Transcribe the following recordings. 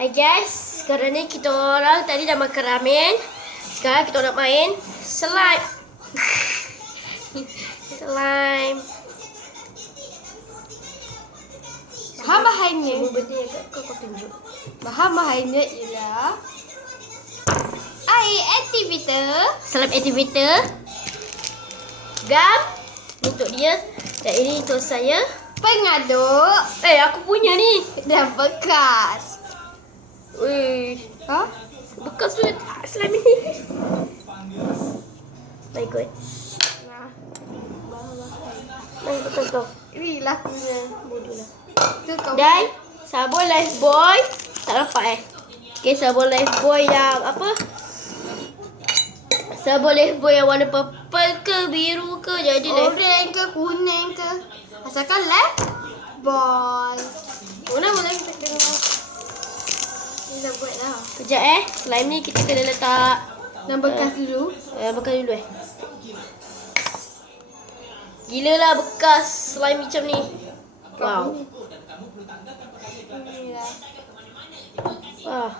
Hai guys, sekarang ni kita orang tadi dah makan ramen. Sekarang kita nak main slime. Slime. Bahan-bahannya, Semua benda yang kat kau tunjuk. bahan-bahannya ialah air activator, Slime activator, gam untuk dia, dan ini untuk saya. pengaduk Aku punya ni. dan bekas. Wih, Ha? bekas tu slime ni. Baik kot. Nah, bahan-bahan. Baik bekas kau. Ini lakunya. Bodoh lah. Tu kau. Dan sabun Lifebuoy. Tak nampak Okay, sabun Lifebuoy yang apa? Sabun Lifebuoy yang warna purple ke biru ke. Jadi Oranye ke kuning ke, asalkan Lifebuoy. Mana boleh kita dengar. Ni dah buat dah. Kejap slime ni kita kena letak Dan bekas dulu. bekas dulu Gila lah bekas slime macam ni. Wow. Ni lah. Wah.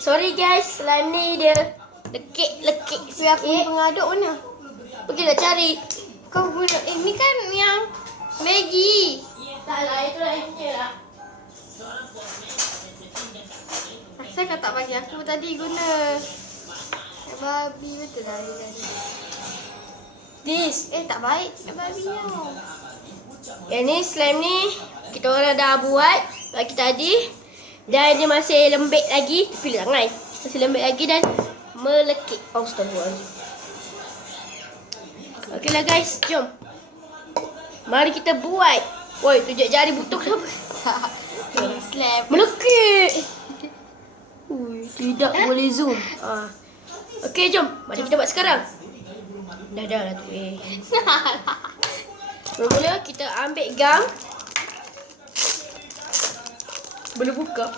Sorry guys, slime ni dia lekik-lekik Tapi aku sikit. pengaduk mana? Pergi nak cari. Kau guna ni kan yang Maggi. Tak lah, itu lainnya lah. Asal kau tak bagi aku tadi guna. Babi betul lah dia tadi. This. Tak baik cakap babi tau. Yang ni slime ni kita orang dah buat pagi tadi. Dan dia masih lembik lagi. Tapi jangan. Masih lembik lagi dan melekit. Astagfirullahaladzim. Okey lah guys, jom. Mari kita buat. Woi, tunjuk jari butuh kenapa? Slap. Melekit. Ui, tidak boleh zoom. Okey, jom. Mari kita buat sekarang. Dah lah tu. Mula-mula kita ambil gam. Boleh buka.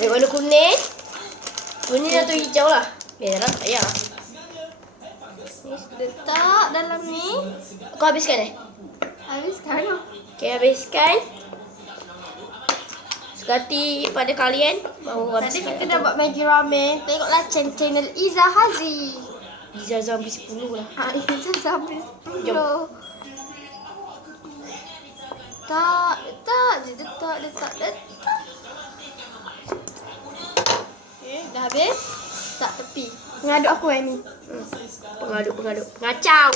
Warna kuning. Kuning atau hijau lah. Merah tak payah. Letak dalam ni. Kau habiskan Habiskan lah. Okey, habiskan. Sekati pada kalian mahu Tadi habiskan. kita dah buat Maggi ramen. Tengoklah channel Iza Hazi. Iza Zombie 10 lah. Iza sampai 10. Jom. Letak. Dah habis? Tak tepi. Mengaduk aku yang ni. Pengaduk. Ngacau.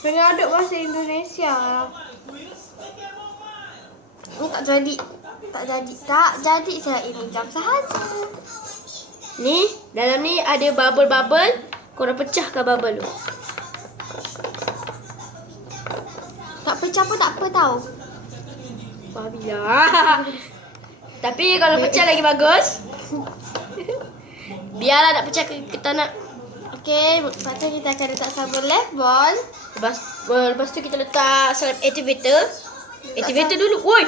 Mengaduk bahasa Indonesia. Ni tak jadi. Tak jadi saya ini jam sahaja. Ni, dalam ni ada bubble-bubble. Korang pecahkan bubble tu. Tak pecah pun tak apa tau. Babilah. Tapi kalau pecah lagi bagus. Biarlah nak pecah kita nak. Okey, lepas tu kita akan letak sabun Lifebuoy. Lepas tu kita letak slime activator. Activator dulu. Woi.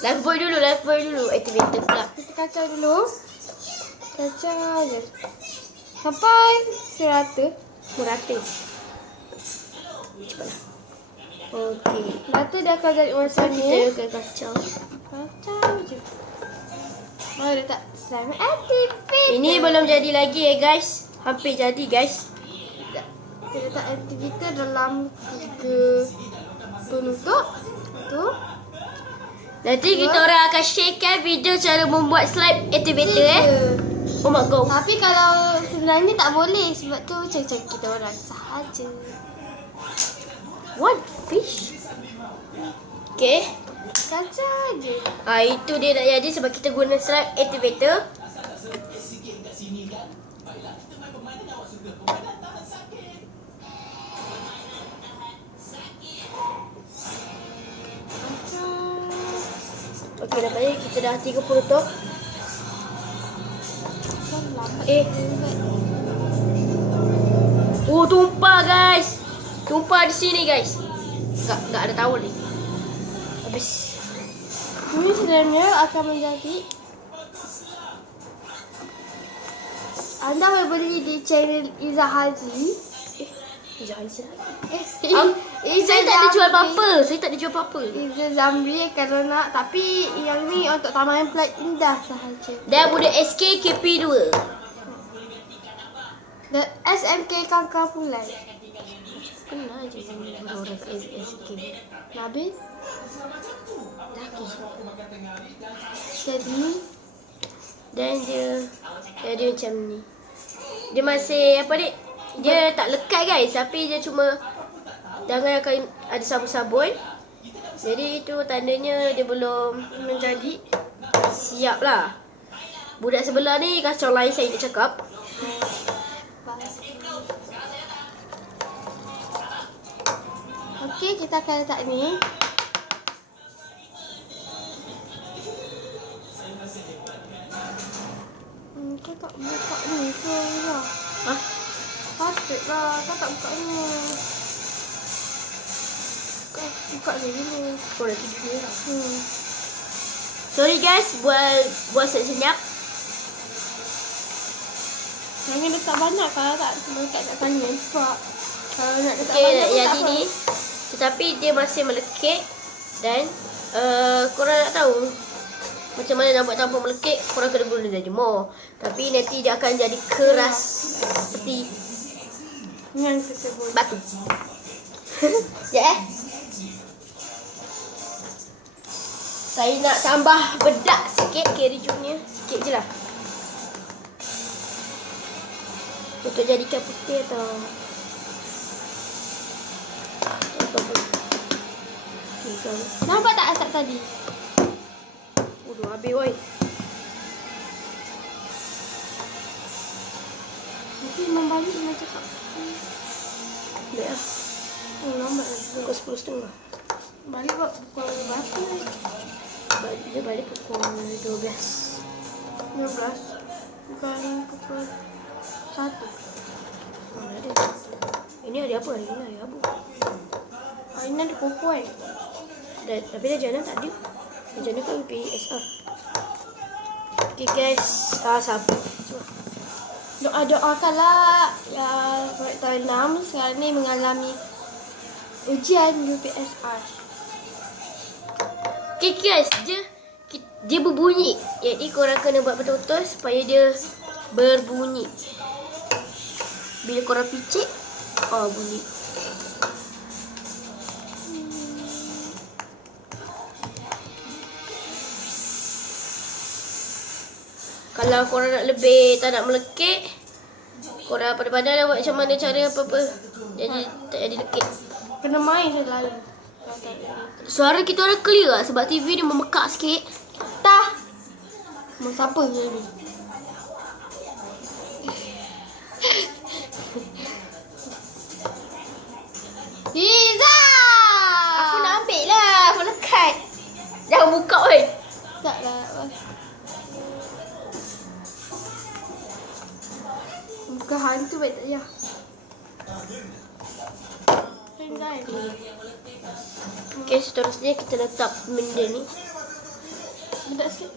Lifebuoy dulu. Activator pula. Kita kacau dulu. Kacau je. Sampai serata. Merata. Cepatlah. Okey. Lepas tu dia akan jadi macam ni. Kita akan kacau. Kacau je. Baru letak slime activator. Ini belum jadi lagi guys. Hampir jadi guys. Kita letak activator dalam 3 penutup. Tu. Nanti kita orang akan sharekan video cara membuat slime activator Oh my god. Tapi kalau sebenarnya tak boleh sebab tu macam kita orang sahaja. One fish. Okay. Kacau je. Itu dia nak jadi sebab kita guna slime activator. Okey, nampaknya kita dah 30 tu. Tumpah guys. Tumpah di sini guys. Tak ada towel ni. Habis. Ini sebenarnya akan menjadi. Anda boleh beli di channel Iza Hazi. Iza Hazi. Saya tak ada jual apa-apa. Saya tak ada jual apa-apa. Izzah Zamri kalau nak. Tapi yang ni untuk Taman Pelat Indah sahaja. Dan budak SK KP2. The SMK Kakak Pulai. Kenal je orang SK. Nabil. Laki. Jadi Dan dia macam ni. Dia masih apa ni? Dia tak lekat guys, tapi dia cuma jangan akan ada sabun-sabun. Jadi itu tandanya dia belum menjadi siap lah. Budak sebelah ni kacau lain saya nak cakap. okey, kita akan letak ni. Kau tak buka ni ke lah? Hah? Patutlah kau tak buka ni. Kau buka ni dulu. Kau dah tidur lah. Sorry guys, buat senyap. Jangan letak banyak kalau tak letak kat sana nampak. Kalau nak letak Okey, banyak pun yang tak apa. ini. Tetapi dia masih melekit. Dan korang nak tahu macam mana nak buat tanpa melekit, korang kena guna jemur. Tapi nanti dia akan jadi keras seperti Yang tersebut. batu. Ya Saya nak tambah bedak sikit kejunya. Sikit je lah. Untuk jadikan putih atau Nampak tak asap tadi? Udah habis woi. Nanti membalik nak cakap. Baik lah. Lambat lagi. Pukul 10.30. Balik buat pukul berapa? Dia balik pukul 12. 12. Bukan pukul 1. Ada. Ini hari apa? Hari ini hari Rabu. Hari ni ada pokok kan? Tapi dah jalan tak ada. Dah jalan kan PSR. Okay guys. Sabar. Doa-doakanlah yang Karakter 6 sekarang ni mengalami ujian UPSR. Okay guys. Dia berbunyi. Jadi korang kena buat betul-betul supaya dia berbunyi. Bila korang picit, bunyi. Kalau korang nak lebih, tak nak melekit, korang pandai-pandai lah buat macam mana cara apa-apa. Jadi tak jadi lekit. Kena main selalu. Suara kita orang clear lah sebab TV dia memekak sikit. Tak. Mau siapa je ni? Iza! Aku nak ambil lah, aku lekat. Jangan buka weh. Tak lah. Bukan hantu baik tak payah. Tinggal. Okay, seterusnya kita letak benda ni. Bedak sikit.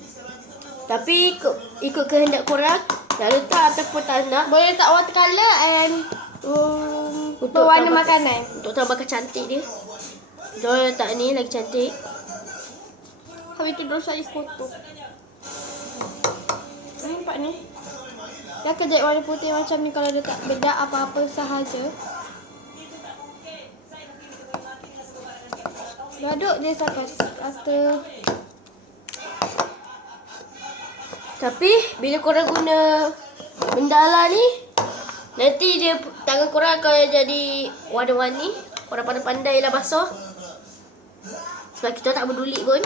Tapi ikut kehendak korang, nak letak ataupun tak nak. Boleh letak watercolor and Untuk berwarna tambah- makanan. Untuk tambahkan cantik dia. Jangan letak ni lagi cantik. Habis tu terus saya kotor. Nampak ni? Dia akan jadi warna putih macam ni kalau dia tak bedak apa-apa sahaja. Aduk dia saya kasih rata. Tapi bila korang guna bendala ni, nanti dia tangan korang akan jadi warna-warni. Korang pandai-pandai lah basuh. Sebab kita tak peduli pun.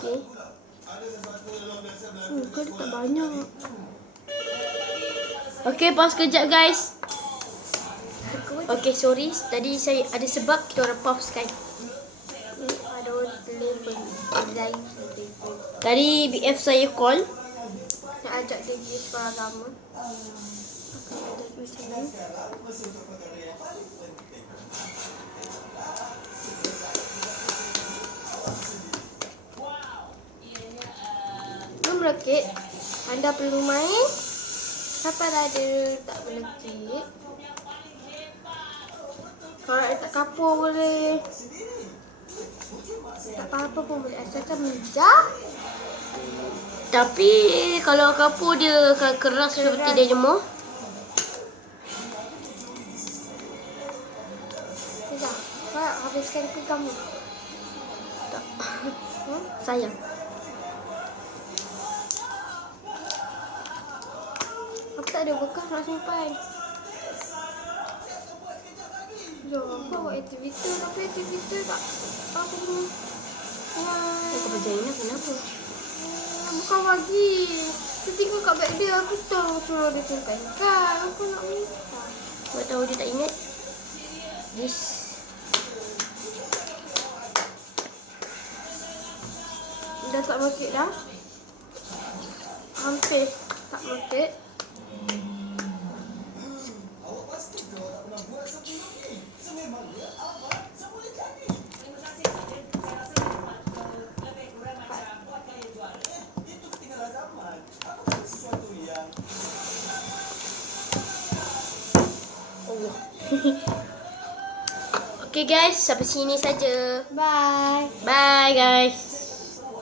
Okay. Kau dia tak banyak. Okay, pause kejap guys. Okay, sorry. Tadi saya ada sebab kita orang pause kan. Ada orang telefon. Lain telefon. Tadi BF saya call. Nak ajak dia pergi sekolah agama. Akan ada macam ni. Belum melekit. Anda perlu main. Siapa dah ada tak melekit. Kalau nak letak kapur boleh. Tak apa-apa pun boleh. Asalkan mijah. Tapi kalau kapur dia akan keras seperti dia jemur. Sekejap. Kau habiskan pegang ni. Tak. Sayang. Aku tak ada bekas nak simpan. Jom, aku buat aktiviti. Tapi aktiviti tak apa pun. Kau berjaya kenapa? Bukan bagi. Ketika kat beg dia, aku tahu suruh dia simpan kan. Aku nak minta. Kau tahu dia tak ingat? This. Dah tak market dah. Hampir tak market. Okay guys, sampai sini saja. Bye. Bye guys.